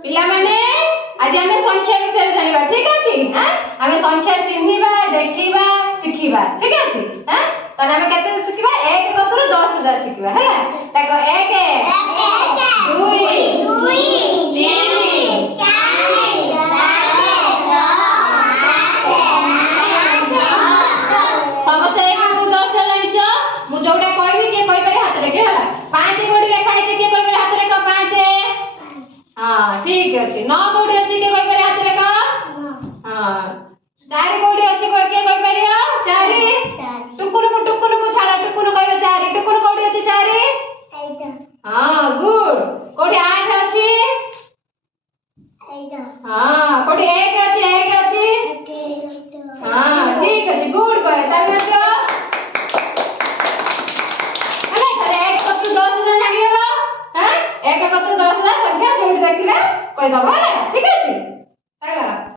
पिला माने आज आमे संख्या विषय जानिबा ठीक अछि हां आमे संख्या चिन्हिबा देखिबा सिखिबा ठीक अछि हां तने आमे केते सिखिबा 1 कतरो 10000 सिखिबा हैला ताको 1 2 3 समस्त 1 को 10 जानिचो मु जोडा कहबी के कहि पारे हाथ रे के हैला 5 कोडी लेखा अछि के कहि पारे हाथ रे को 5 हां ठीक अछि 9 कोडी अछि के कहि पारे हाथ रे को हां 4 कोडी अछि के कहि पारियो 4 टुकुन को छाड़ा टुकुन कहबे 4 टुकुन कोडी अछि 4 हां गुड कोडी 8 अछि हां कोडी 1 अछि 1 अछि हां ठीक अछि गुड कहे ताले तो अरे ताले 1 को 10 ना जानियो हां 1 को 10 ना संख्या जोड़ देखले कहि दबो